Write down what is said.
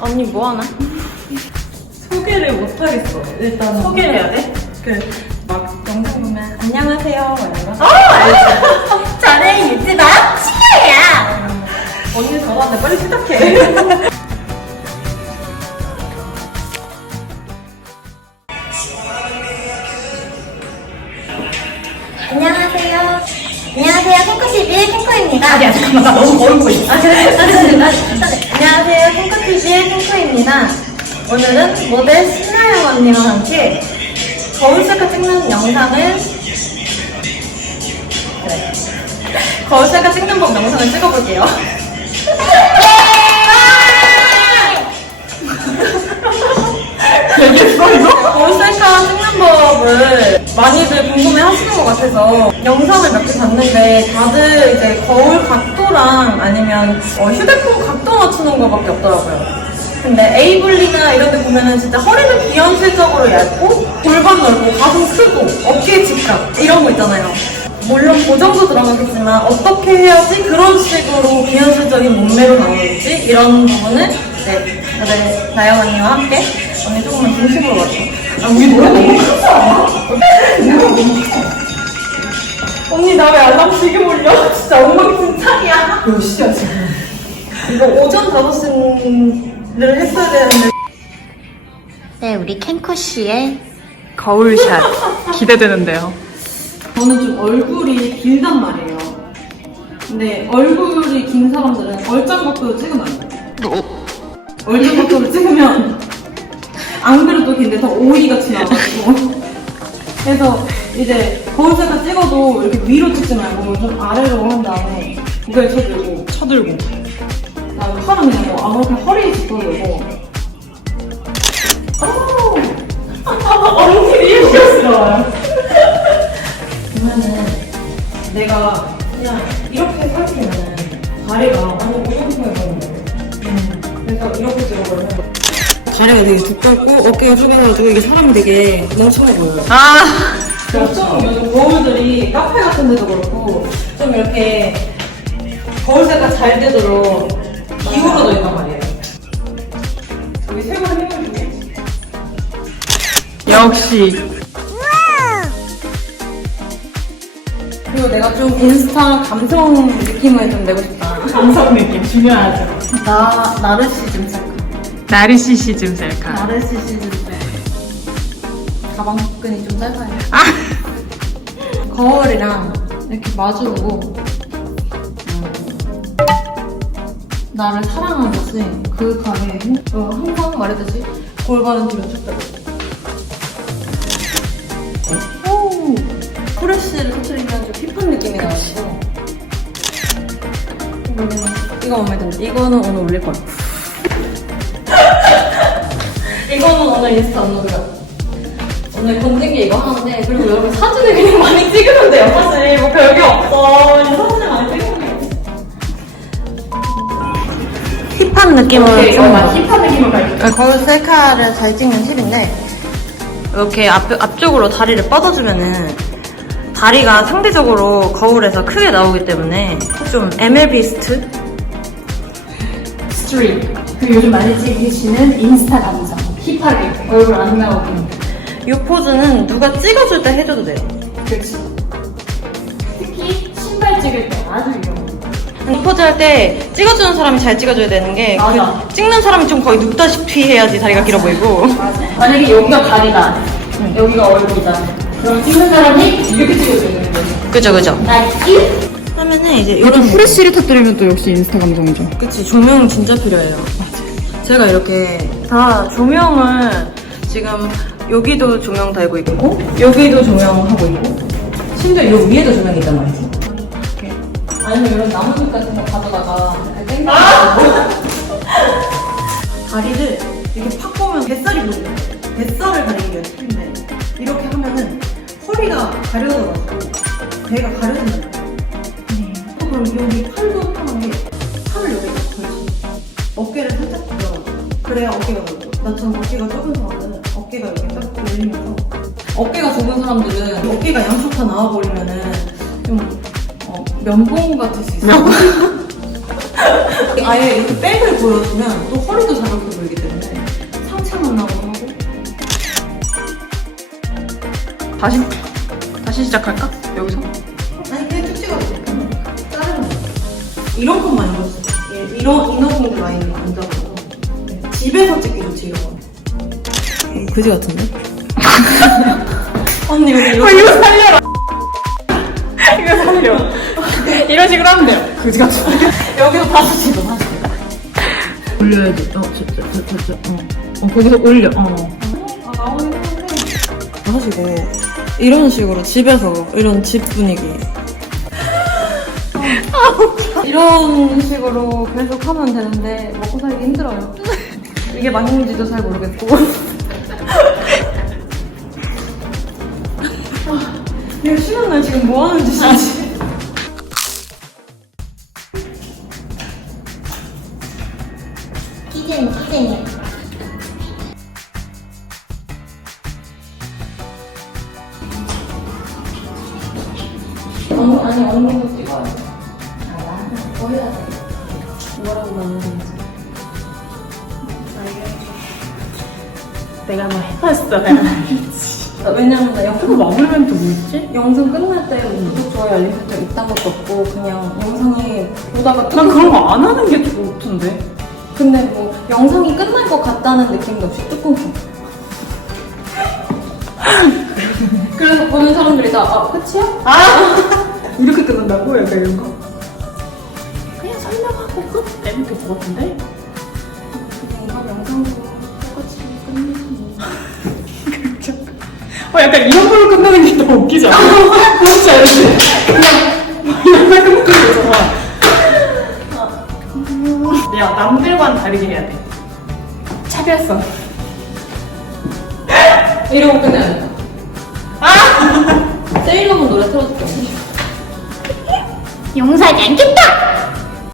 언니 뭐 하나? 소개를 못 하겠어. 일단 소개를 해야 돼? 그 막 영상 보면 안녕하세요 이런 거. 어. 저는 유튜버 시아야. 언니 저한테 빨리 시작해. 안녕하세요. 안녕하세요. 콩코TV의 콩코입니다. 아니야, 잠깐만. 나 너무 멀고 있어. 아, 그래? 아. 콩코입니다. 오늘은 모델 신나영 언니와 함께 거울 셀카 찍는 영상을 네. 거울 셀카 찍는 법 영상을 찍어볼게요. 얘기했어, 이거? 거울 셀카 찍는 법을 많이들 궁금해 하시는 것 같아서 영상을 몇 개 봤는데 다들 이제 거울 각도랑 아니면 어, 휴대폰 각도 맞추는 거밖에 없더라고요. 근데 에이블리나 이런 데 보면은 진짜 허리는 비현실적으로 얇고 골반 넓고 가슴 크고 어깨 직각 이런 거 있잖아요. 물론 보정도 들어가겠지만 어떻게 해야지 그런 식으로 비현실적인 몸매로 나오는지 이런 부분을 네, 오늘 다영 언니와 함께 언니 조금만 중심으로 와줘. 아, 우리 노래 너무 크지 않아? 언니 나 왜 알람 지금 울려? 진짜 엉망진창이야. 몇 시야, 지금? 이거 오전 5시 를 했어야 되는데 네, 우리 캔코 씨의 거울샷. 기대되는데요. 저는 좀 얼굴이 길단 말이에요. 근데 얼굴이 긴 사람들은 얼짱 각도로 찍으면 안 돼요. 얼짱 각도로 찍으면 안 그래도 긴데 더 오이같이 나와가지고. 그래서 이제 거울 셀카 찍어도 이렇게 위로 찍지 말고 좀 아래로 한 다음에 고개를 쳐들고 쳐들고. 그다음에 팔은 그냥 뭐 아무렇게나 허리에 짚어들고 언니 리액션스러워요. 그러면은 내가 그냥 이렇게 살피면은 다리가 완전 보이는 거예요. 그래서 이렇게 들어버리면 다리가 되게 두껍고 어깨가 좁아가지고 이게 사람이 되게 멍청해 보여요. 아. 보통 요즘 거울들이 카페 같은 데도 그렇고 좀 이렇게 거울 색깔 잘 되도록 역시. 그리고 내가 좀 인스타 감성 느낌을 좀 내고 싶다. 감성 느낌 중요하죠. 나 나르시즘 셀카. 나르시시즘 셀카. 나르시시즘 셀카. 가방끈이 좀 짧아요. 아. 거울이랑 이렇게 마주보고 음, 나를 사랑하듯이 그 가게에 어, 항상 말했듯이 골반은 뒤로 쭉 빼고 프레쉬를 터트리면 좀 힙한 느낌이 나가지고. 이거 마음에 든다. 이거는 오늘 올릴 거야 이거는 오늘 인스타 안 올려 오늘 건진 게 이거 하나인데 그리고 여러분 사진을 그냥 많이 찍으면 돼요 사실. 뭐 별게 없어. 그냥 사진을 많이 찍으면 돼요. 힙한 느낌으로 오케이, 좀 어, 힙한 느낌을 갈게. 네, 거울 셀카를 잘 찍는 팁인데 이렇게 앞, 앞쪽으로 다리를 뻗어주면은 다리가 상대적으로 거울에서 크게 나오기 때문에 좀 MLB스트? 스트릿. 그 요즘 많이 찍으시는 인스타 감성. 힙하게. 얼굴 안 나오게. 이 포즈는 누가 찍어줄 때 해줘도 돼요 그렇지. 특히 신발 찍을 때 아주 유용해. 이 포즈 할 때 찍어주는 사람이 잘 찍어줘야 되는 게 맞아. 그 찍는 사람이 좀 거의 눕다시피 해야지 다리가 길어 보이고 만약에 여기가 다리다. 여기가 얼굴이다. 그럼 찍는 사람이 이렇게 찍어줘야 되는 거지. 그죠 그죠 나이스. 하면은 이제 이런 프레쉬를 터뜨리면 또 역시 인스타 감성이죠. 그치 조명 진짜 필요해요 제가 이렇게 다 조명을 지금 여기도 조명 달고 있고 여기도 조명하고 있고 심지어 이 위에도 조명이 있단 말이지 이렇게. 아니면 이런 나뭇잎 같은 거 가져다가 이렇게 땡겨가지고 다리를 이렇게 팍 보면 뱃살이 보여요 뱃살을 하면은 허리 가 가려져가지고 배가 가려진다 또 그럼 여기 팔도 편하게 팔을 여기다 걸치 어깨를 살짝 들어가 그래야 어깨가 넓어. 나처럼 어깨가 좁은 사람은 어깨가 여기 딱 열리면서 어깨가 좁은 사람들은 어깨가 양쪽 다 나와버리면은 좀 어, 면봉 같을 수 있어 아예 이렇게 백을 보여주면 또 허리도 자극해 보이기 때문에 상체만 나오고 하고. 다시 다시 시작할까? 여기서? 아니 그냥 쭉 찍어도 돼 자르면 돼 이런 것만 입었어 예, 이런 이너공주 라인이 안 네, 집에서 찍기 좋지 이런 거 그지 같은데? 언니 우리 이거 이거 살려라. 이거 살려. 이런 식으로 하면 돼요. 그지 같은. 여기서 다시 하시 올려야지. 어, 저, 저, 저, 저, 저, 어. 어, 거기서 올려. 어. 아, 나오긴 하는데 하시고 이런 식으로 집에서 이런 집 분위기. 이런 식으로 계속 하면 되는데 먹고 살기 힘들어요. 이게 맞는지도 잘 모르겠고. 내가 쉬는 날 지금 뭐 하는 짓이지? 아니 엉덩이 찍어야 돼 내가 뭐 해봤어. 내가. 왜냐면 나 영상 그거 마무리 멘트 뭐였지? 영상 끝날 때 구독, 좋아요, 알림 설정 이딴 것도 없고 그냥 영상이 보다가 난 그런 거 안 하는 게 좋던데. 근데 뭐 영상이 끝날 것 같다는 느낌도 없이 뚜껑 닫고 그래서 보는 사람들이 다 아, 끝이야? 이렇게 끝난다고? 약간 이런 거? 그냥 설명하고 끝? 이렇게 것 같은데? 그냥 이번 영상도 똑같이 끝내면 어, 약간 이런 걸로 끝나는 게 더 웃기지 않아? 그렇지 않지? 그냥 이런 걸 끝나는 거잖아. 야, 남들과는 다르게 해야 돼. 차별성. 이러고 끝내야 된다 아! 세일러문 노래 틀어줄게 용서하지 않겠다!